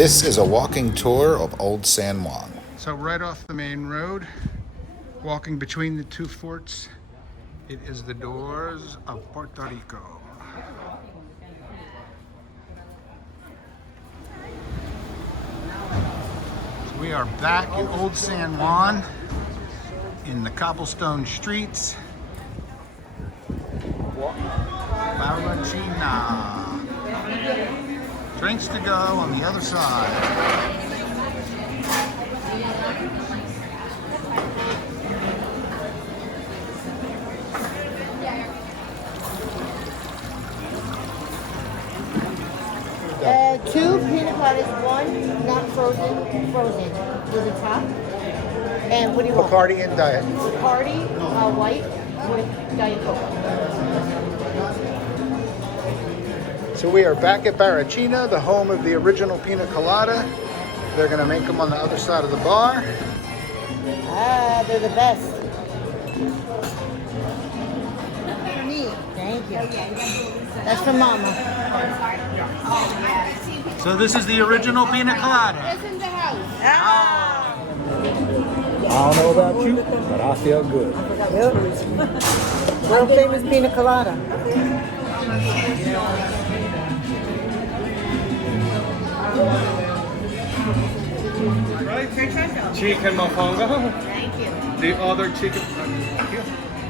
This is a walking tour of Old San Juan. So right off the main road, walking between the two forts, it is the doors of Puerto Rico. So we are back in Old San Juan in the cobblestone streets. Barrachina. Drinks to go on the other side. Two Pina Coladas, one not frozen, with a top. And what do you want? Bacardi and Diet. Bacardi, white with Diet Coke. So we are back at Barrachina, the home of the original Pina Colada. They're gonna make them on the other side of the bar. Ah, they're the best. For me. Thank you. That's for Mama. So this is the original Pina Colada. It's in the house. Ah. I don't know about you, but I feel good. World famous Pina Colada. Chicken mofongo. Thank you. The other chicken. Thank you.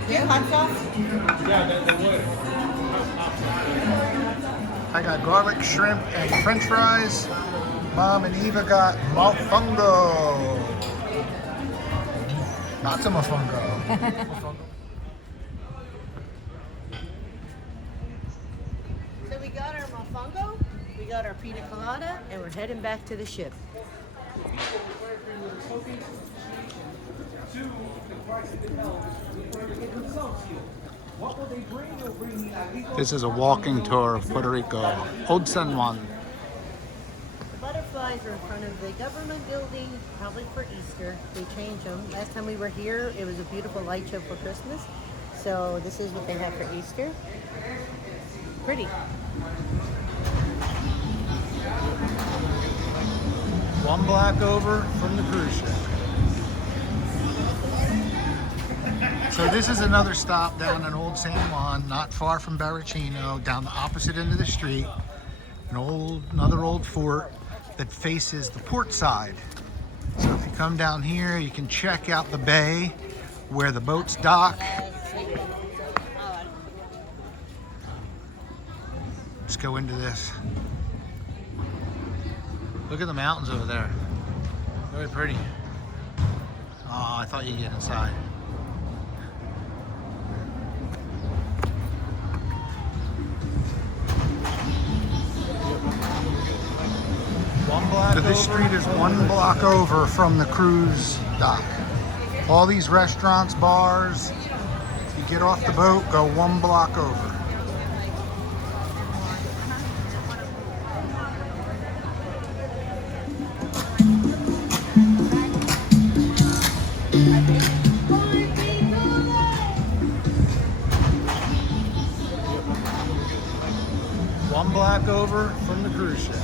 Do you have hot sauce? Yeah, the wood. I got garlic shrimp and french fries. Mom and Eva got mofongo. Lots of mofongo. So we got our mofongo, we got our Pina Colada, and we're heading back to the ship. This is a walking tour of Puerto Rico, Old San Juan. The butterflies are in front of the government building, probably for Easter. They change them. Last time we were here, it was a beautiful light show for Christmas. So this is what they have for Easter. Pretty. One block over from the cruise ship. So this is another stop down in Old San Juan, not far from Barrachino, down the opposite end of the street. Another old fort that faces the port side. So if you come down here, you can check out the bay where the boats dock. Let's go into this. Look at the mountains over there. Very pretty. Oh, I thought you'd get inside. So this street is one block over from the cruise dock. All these restaurants, bars, you get off the boat, go one block over. One block over from the cruise ship.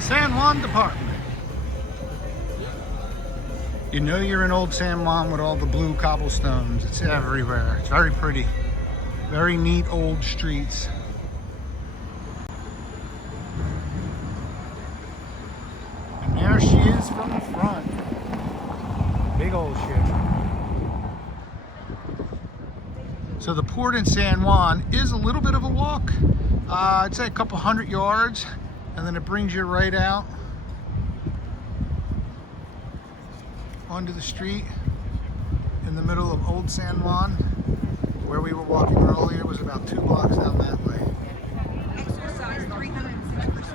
San Juan Department. You know you're in Old San Juan with all the blue cobblestones. It's everywhere. It's very pretty. Very neat old streets. And there she is from the front. Big old ship. So the port in San Juan is a little bit of a walk. I'd say a couple 100 yards. And then it brings you right out onto the street in the middle of Old San Juan. Where we were walking earlier was about 2 blocks down that way. Exercise 306%.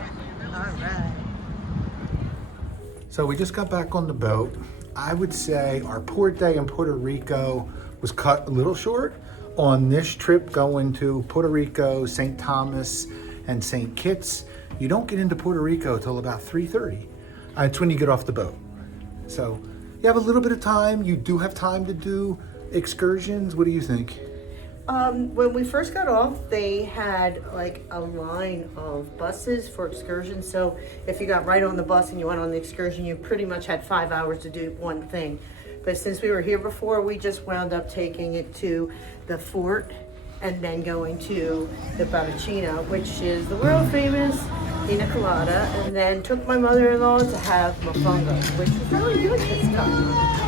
All right. So we just got back on the boat. I would say our port day in Puerto Rico was cut a little short on this trip going to Puerto Rico, St. Thomas, and St. Kitts. You don't get into Puerto Rico till about 3:30. It's when you get off the boat. So you have a little bit of time. You do have time to do excursions. What do you think? When we first got off, they had like a line of buses for excursions. So if you got right on the bus and you went on the excursion, you pretty much had 5 hours to do one thing. But since we were here before, we just wound up taking it to the fort and then going to the Barrachina, which is the world famous Pina Colada, and then took my mother-in-law to have mofongo, which was really good this time.